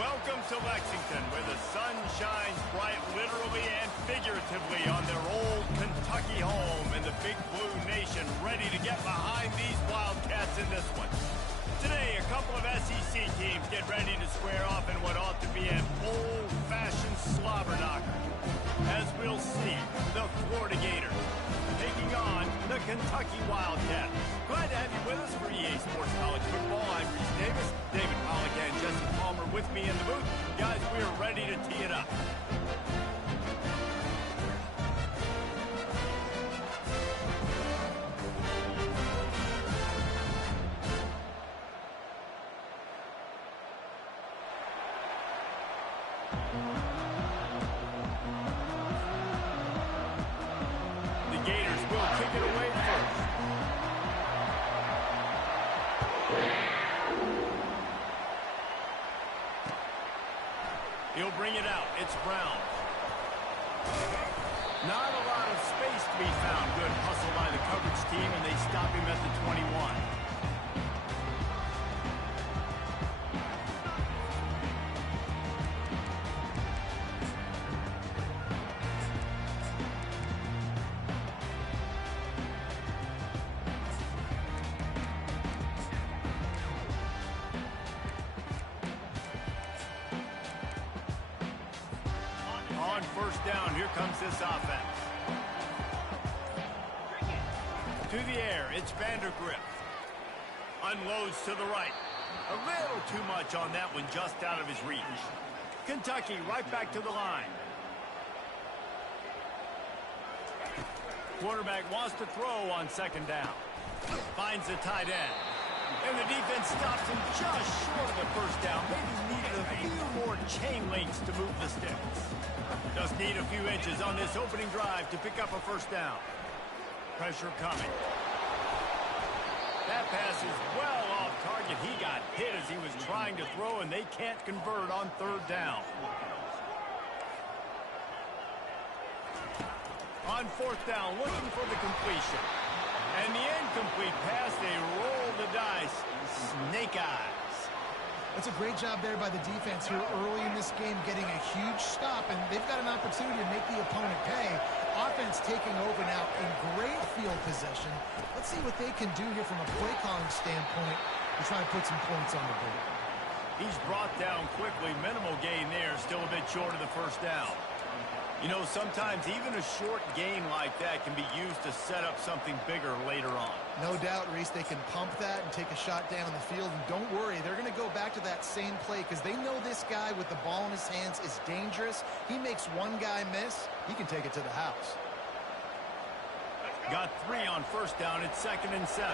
Welcome to Lexington, where the sun shines bright literally and figuratively on their old Kentucky home, and the Big Blue Nation ready to get behind these Wildcats in this one. Today, a couple of SEC teams get ready to square off in what ought to be an old-fashioned slobber knocker. As we'll see, the Florida Gators taking on the Kentucky Wildcats. Glad to have you with us for EA Sports College Football. I'm Reese Davis, David Pollack and Jesse Palmer with me in the booth. Guys, we are ready to tee it up. He'll bring it out. It's Brown. Not a lot of space to be found. Good hustle by the coverage team, and they stop him at the 21. On first down, here comes this offense. To the air, it's Vandergrift. Unloads to the right. A little too much on that one, just out of his reach. Kentucky right back to the line. Quarterback wants to throw on second down. Finds the tight end. And the defense stops him just short of the first down. Maybe needed a few more chain links to move the sticks. Just need a few inches on this opening drive to pick up a first down. Pressure coming. That pass is well off target. He got hit as he was trying to throw, and they can't convert on third down. On fourth down, looking for the completion. And the incomplete pass, they roll the dice. Snake eyes. That's a great job there by the defense here early in this game, getting a huge stop, and they've got an opportunity to make the opponent pay. Offense taking over now in great field possession. Let's see what they can do here from a play calling standpoint to try to put some points on the board. He's brought down quickly. Minimal gain there, still a bit short of the first down. You know, sometimes even a short gain like that can be used to set up something bigger later on. No doubt, Reese, they can pump that and take a shot down the field. And don't worry, they're going to go back to that same play because they know this guy with the ball in his hands is dangerous. He makes one guy miss, he can take it to the house. Got 3 on first down. It's 2nd and 7.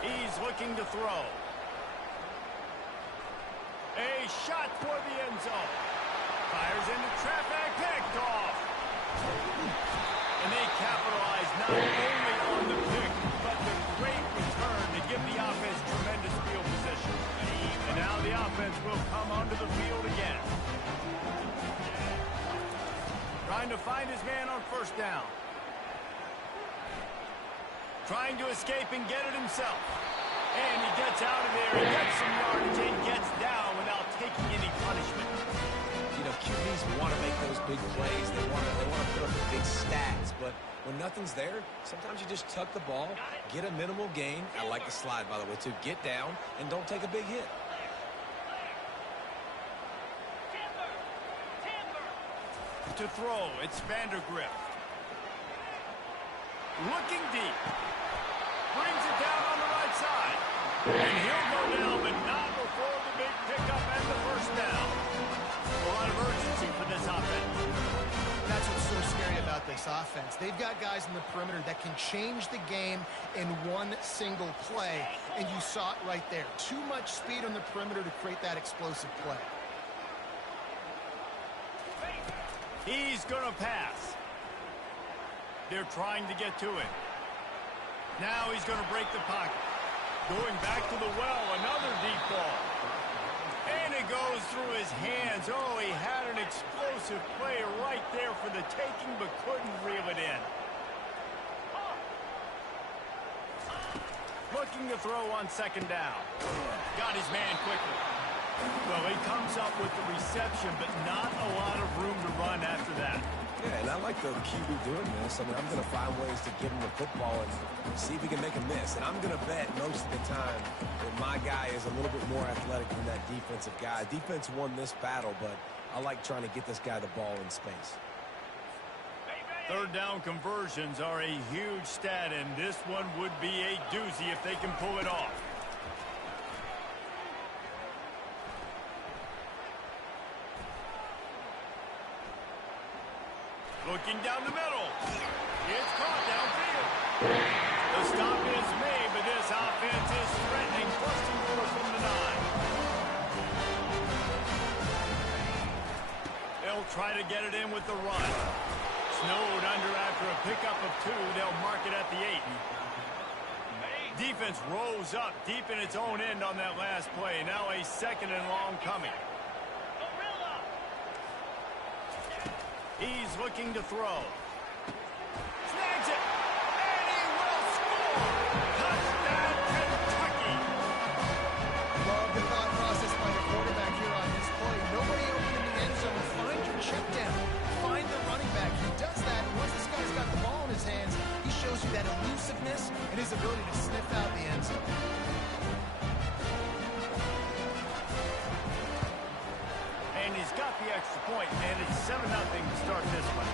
He's looking to throw. A shot for the end zone. Fires into traffic, picked off. And they capitalize not only on the pick, but the great return to give the offense tremendous field position. And now the offense will come onto the field again. Trying to find his man on first down. Trying to escape and get it himself. And he gets out of there, he gets some yardage, and gets down without taking any punishment. You know, QBs want to make those big plays. They want to put up the big stats. But when nothing's there, sometimes you just tuck the ball, get a minimal gain. I like the slide, by the way, too. Get down and don't take a big hit. To throw, it's Vandergrift. Looking deep. Brings it down on the right side. And he'll go down, but not before the big pickup and the first down. A lot of urgency for this offense. That's what's so scary about this offense. They've got guys in the perimeter that can change the game in one single play, and you saw it right there. Too much speed on the perimeter to create that explosive play. He's going to pass. They're trying to get to him. Now he's going to break the pocket. Going back to the well, another deep ball. And it goes through his hands. Oh, he had an explosive play right there for the taking, but couldn't reel it in. Looking to throw on second down. Got Well, he comes up with the reception, but not a lot of room to run after that. Yeah, and I like the QB doing this. I mean, I'm going to find ways to give him the football and see if he can make a miss. And I'm going to bet most of the time that my guy is a little bit more athletic than that defensive guy. Defense won this battle, but I like trying to get this guy the ball in space. Third down conversions are a huge stat, and this one would be a doozy if they can pull it off. Looking down the middle. It's caught downfield. The stop is made, but this offense is threatening. First and goal from the 9. They'll try to get it in with the run. Snowed under after a pickup of 2. They'll mark it at the 8. Defense rose up deep in its own end on that last play. Now a second and long coming. He's looking to throw. Snags it. And he will score. Touchdown, Kentucky. Love the thought process by the quarterback here on this play. Nobody open in the end zone. Find your check down. Find the running back. He does that. And once this guy's got the ball in his hands, he shows you that elusiveness and his ability to sniff out the end zone. And he's got the extra point, and it's 7-0 to start this one.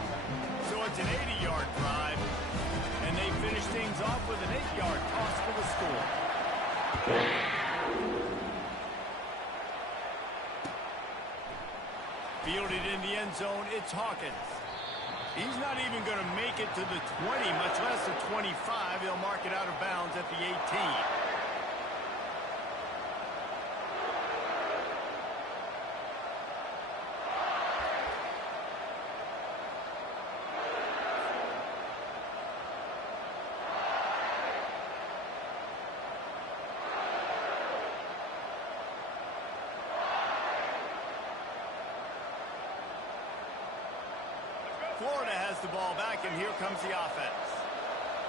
So it's an 80-yard drive, and they finish things off with an 8-yard toss for the score. Fielded in the end zone, it's Hawkins. He's not even going to make it to the 20, much less the 25. He'll mark it out of bounds at the 18. Florida has the ball back, and here comes the offense.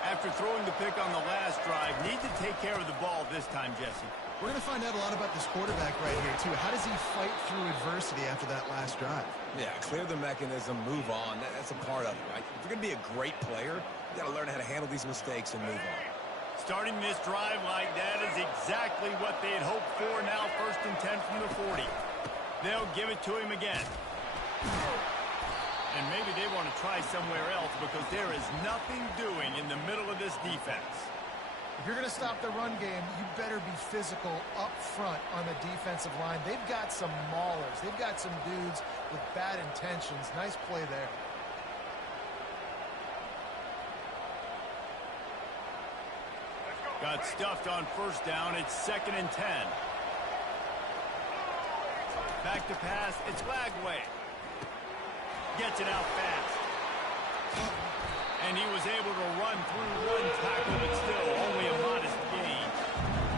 After throwing the pick on the last drive, need to take care of the ball this time, Jesse. We're going to find out a lot about this quarterback right here, too. How does he fight through adversity after that last drive? Yeah, clear the mechanism, move on. That's a part of it, right? If you're going to be a great player, you got to learn how to handle these mistakes and move on. Starting this drive like that is exactly what they had hoped for. Now 1st and 10 from the 40. They'll give it to him again. And maybe they want to try somewhere else because there is nothing doing in the middle of this defense. If you're going to stop the run game, you better be physical up front on the defensive line. They've got some maulers. They've got some dudes with bad intentions. Nice play there. Got stuffed on 1st down. It's 2nd and 10. Back to pass. It's Lagway. Gets it out fast. And he was able to run through one tackle, but still only a modest gain.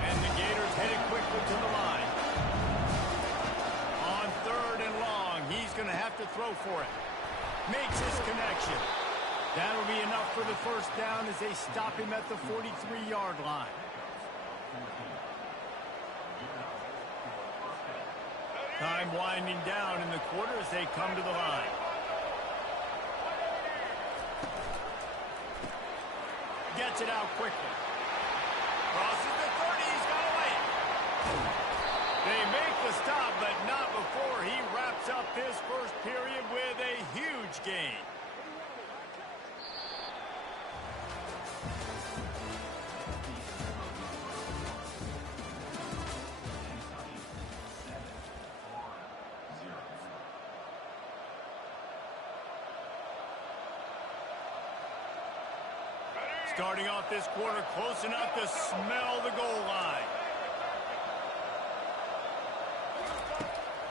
And the Gators headed quickly to the line. On 3rd and long, he's going to have to throw for it. Makes his connection. That'll be enough for the 1st down as they stop him at the 43-yard line. Time winding down in the quarter as they come to the line. Gets it out quickly. Crosses the 30. He's got away. They make the stop, but not before he wraps up his first period with a huge gain. Starting off this quarter close enough to smell the goal line.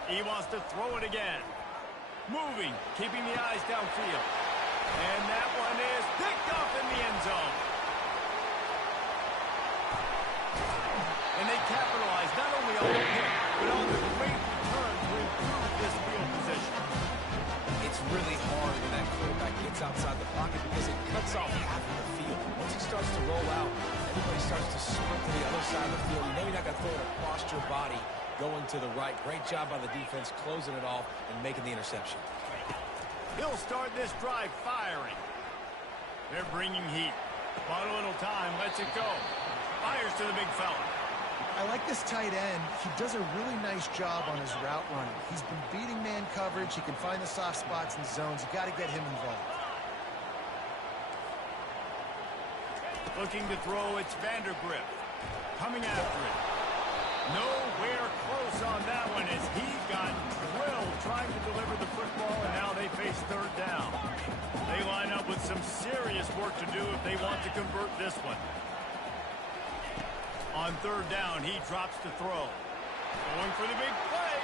He wants to throw it again. Moving, keeping the eyes downfield. And that one is picked up in the end zone. And they capitalize not only on the pick, but on the great return to improve this field position. It's really hard when that quarterback gets outside the pocket because it cuts off half of the field. Once he starts to roll out, everybody starts to sprint to the other side of the field. You know you're not going to throw it across your body going to the right. Great job by the defense closing it off and making the interception. He'll start this drive firing. They're bringing heat. Bought a little time, lets it go. Fires to the big fella. I like this tight end. He does a really nice job on his route running. He's been beating man coverage. He can find the soft spots and zones. You got to get him involved. Looking to throw, it's Vandergrift. Coming after it. Nowhere close on that one as he got drilled trying to deliver the football, and now they face third down. They line up with some serious work to do if they want to convert this one. On third down, he drops to throw. Going for the big play.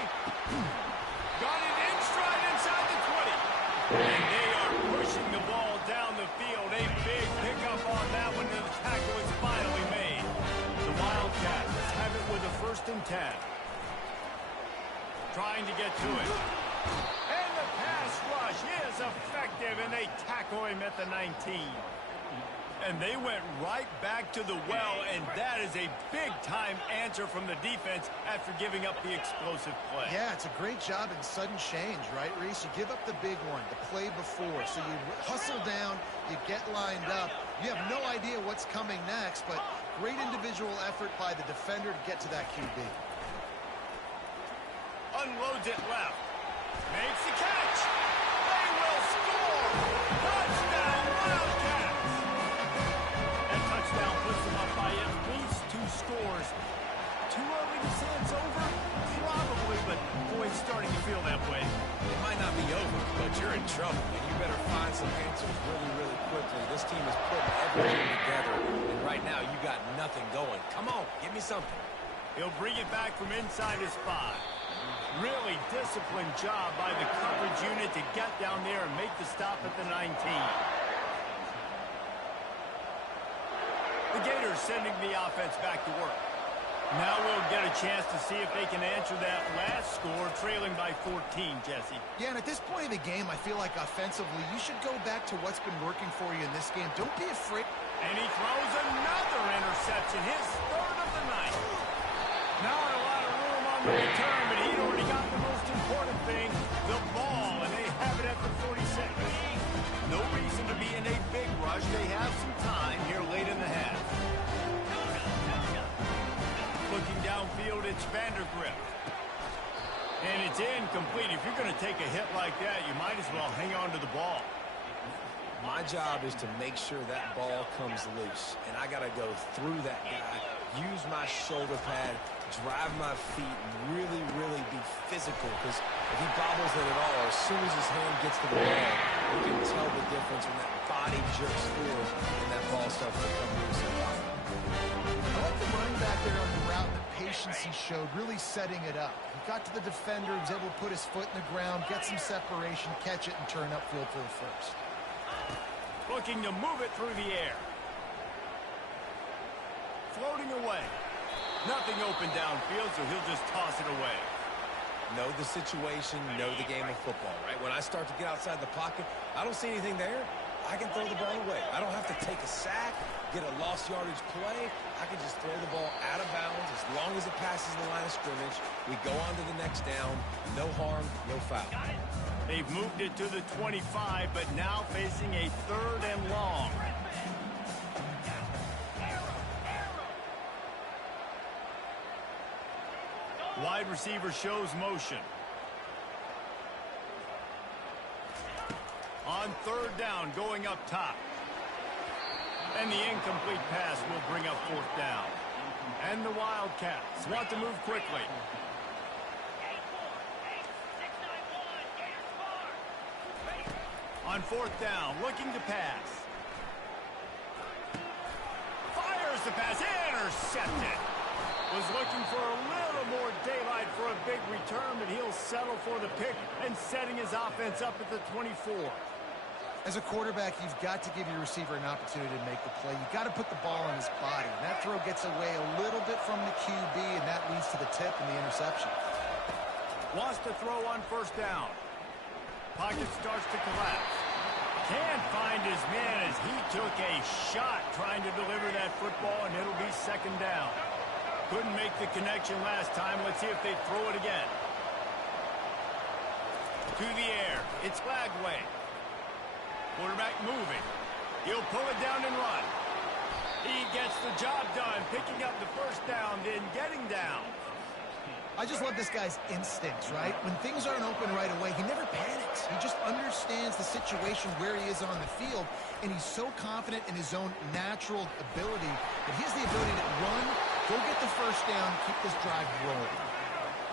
Got it in stride inside the 20. And they are pushing the ball down the field. A big pickup on that one, and the tackle is finally made. The Wildcats have it with a 1st and 10. Trying to get to it. And the pass rush is effective, and they tackle him at the 19. And they went right back to the well, and that is a big-time answer from the defense after giving up the explosive play. Yeah, it's a great job in sudden change, right, Reese? You give up the big one, the play before, so you hustle down, you get lined up. You have no idea what's coming next, but great individual effort by the defender to get to that QB. Unloads it left. Makes the catch. They will score. Touchdown, Wildcats. That touchdown puts them up by at least 2 scores. Too early to say it's over? Probably, but boy, it's starting to feel that way. It might not be over, but you're in trouble, and you better find some answers really, really quickly. This team is putting everything together, and right now you got nothing going. Come on, give me something. He'll bring it back from inside his 5. Really disciplined job by the coverage unit to get down there and make the stop at the 19. The Gators sending the offense back to work. Now we'll get a chance to see if they can answer that last score, trailing by 14, Jesse. Yeah, and at this point of the game, I feel like offensively, you should go back to what's been working for you in this game. Don't be afraid. And he throws another interception, his 3rd of the night. Not a lot of room on the return, but he'd already got the most important thing, the ball, and they have it at the 46. No reason to be in a big rush. They have some time here late in the half. Looking downfield, it's Vandergrift. And it's incomplete. If you're going to take a hit like that, you might as well hang on to the ball. My job is to make sure that ball comes loose, and I got to go through that guy, use my shoulder pad, drive my feet, and really, really be physical, because if he bobbles it at all, as soon as his hand gets to the ball, you can tell the difference when that body jerks forward and that ball starts to come loose. I like the running back there on the route, the patience he showed, really setting it up. He got to the defender, was able to put his foot in the ground, get some separation, catch it, and turn upfield for the 1st. Looking to move it through the air. Floating away. Nothing open downfield, so he'll just toss it away. Know the situation, know the game of football, right? When I start to get outside the pocket, I don't see anything there. I can throw the ball away. I don't have to take a sack, get a lost yardage play. I can just throw the ball out of bounds as long as it passes the line of scrimmage. We go on to the next down. No harm, no foul. They've moved it to the 25, but now facing a 3rd and long. Wide receiver shows motion. On 3rd down, going up top. And the incomplete pass will bring up 4th down. And the Wildcats want to move quickly. On 4th down, looking to pass. Fires the pass, intercepted. Was looking for a little more daylight for a big return, but he'll settle for the pick and setting his offense up at the 24. As a quarterback, you've got to give your receiver an opportunity to make the play. You've got to put the ball on his body. And that throw gets away a little bit from the QB, and that leads to the tip and the interception. Wants to throw on 1st down. Pocket starts to collapse. Can't find his man as he took a shot trying to deliver that football, and it'll be 2nd down. Couldn't make the connection last time. Let's see if they throw it again. To the air. It's Lagway. Quarterback moving. He'll pull it down and run. He gets the job done, picking up the first down, then getting down. I just love this guy's instincts, right? When things aren't open right away, he never panics. He just understands the situation where he is on the field, and he's so confident in his own natural ability that he has the ability to run, go get the first down, keep this drive rolling.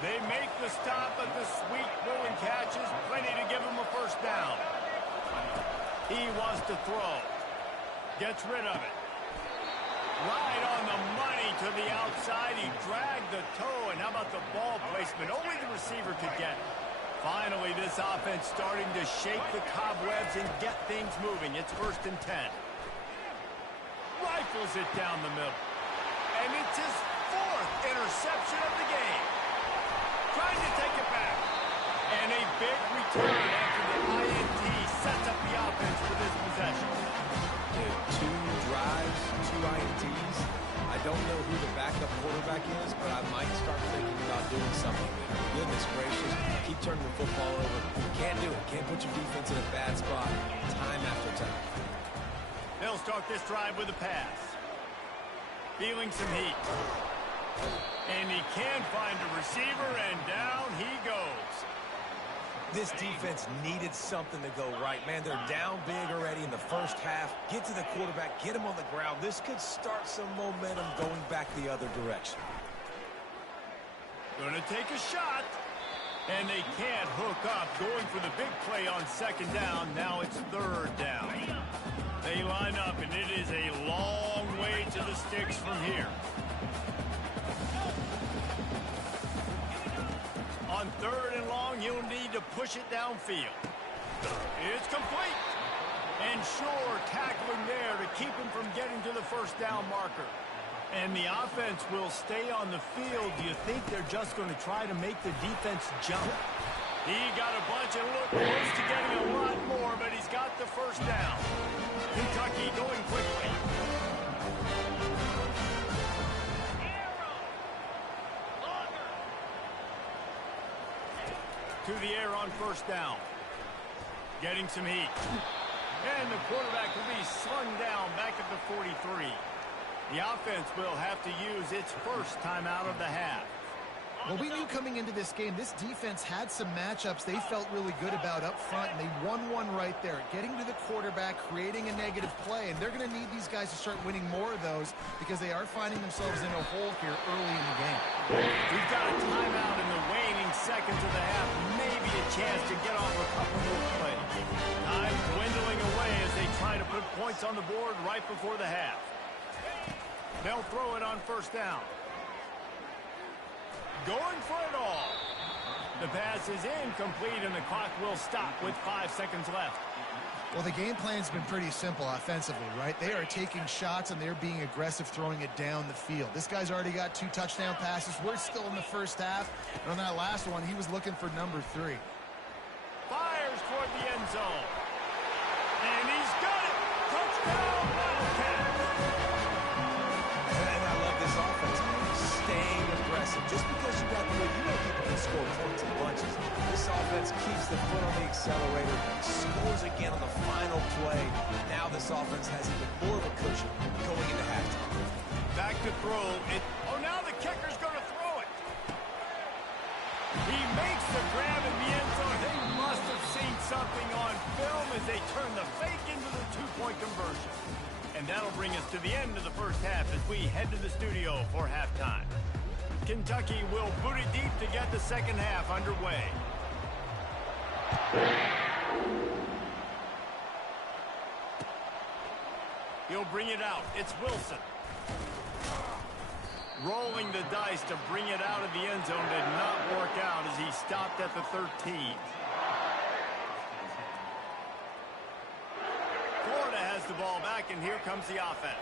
They make the stop, but the sweet throwing catch is plenty to give him a first down. He wants to throw. Gets rid of it. Right on the money to the outside. He dragged the toe, and how about the ball placement? Only the receiver could get it. Finally, this offense starting to shake the cobwebs and get things moving. It's 1st and 10. Rifles it down the middle. And it's his 4th interception of the game. Trying to take it back. And a big return after the INT sets up the offense for this possession. Dude, 2 drives, 2 INTs. I don't know who the backup quarterback is, but I might start thinking about doing something there. Goodness gracious, keep turning the football over. Can't do it. Can't put your defense in a bad spot time after time. They'll start this drive with a pass. Feeling some heat. And he can find a receiver, and down he goes. This defense needed something to go right. Man, they're down big already in the first half. Get to the quarterback, get him on the ground. This could start some momentum going back the other direction. Gonna take a shot. And they can't hook up. Going for the big play on 2nd down. Now it's 3rd down. They line up, and it is a long way to the sticks from here. On 3rd and long, he'll need to push it downfield. It's complete. And Shore tackling there to keep him from getting to the first down marker. And the offense will stay on the field. Do you think they're just going to try to make the defense jump? He got a bunch and looked close to getting a lot more, but he's got the first down. Kentucky going quickly. To the air on 1st down. Getting some heat. And the quarterback will be slung down back at the 43. The offense will have to use its first timeout of the half. Well, we knew coming into this game, this defense had some matchups they felt really good about up front, and they won one right there. Getting to the quarterback, creating a negative play, and they're going to need these guys to start winning more of those because they are finding themselves in a hole here early in the game. We've got a timeout in the waning seconds of the half. Maybe a chance to get off a couple more plays. Time dwindling away as they try to put points on the board right before the half. They'll throw it on 1st down. Going for it all. The pass is incomplete, and the clock will stop with 5 seconds left. Well, the game plan's been pretty simple offensively, right? They are taking shots, and they're being aggressive, throwing it down the field. This guy's already got 2 touchdown passes. We're still in the first half. And on that last one, he was looking for number 3. Fires toward the end zone. And he's got it. Touchdown, Wildcats. And I love this offense, man. Staying aggressive. Just because you got the lead, you know people can score points in bunches. This offense keeps the foot on the accelerator, scores again on the final play. Now this offense has even more of a cushion going into halftime. Back to throw. Now the kicker's going to throw it. He makes the grab in the end zone. They must have seen something on film as they turn the fake into the 2-point conversion. And that'll bring us to the end of the first half as we head to the studio for halftime. Kentucky will boot it deep to get the second half underway. He'll bring it out. It's Wilson. Rolling the dice to bring it out of the end zone did not work out as he stopped at the 13. Florida has the ball back, and here comes the offense.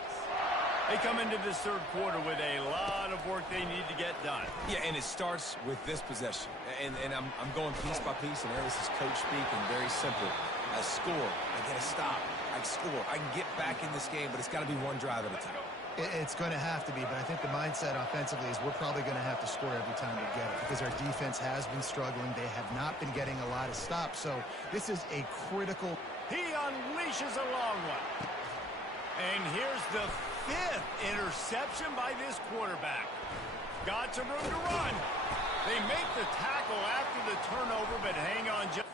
They come into this 3rd quarter with a lot of work they need to get done. Yeah, and it starts with this possession. And I'm going piece by piece, and this is coach speak, and very simple. I score. I get a stop. I score. I can get back in this game, but it's got to be one drive at a time. It's going to have to be, but I think the mindset offensively is we're probably going to have to score every time we get it because our defense has been struggling. They have not been getting a lot of stops, so this is a critical. He unleashes a long one. And here's the 5th interception by this quarterback. Got some room to run. They make the tackle after the turnover, but hang on just...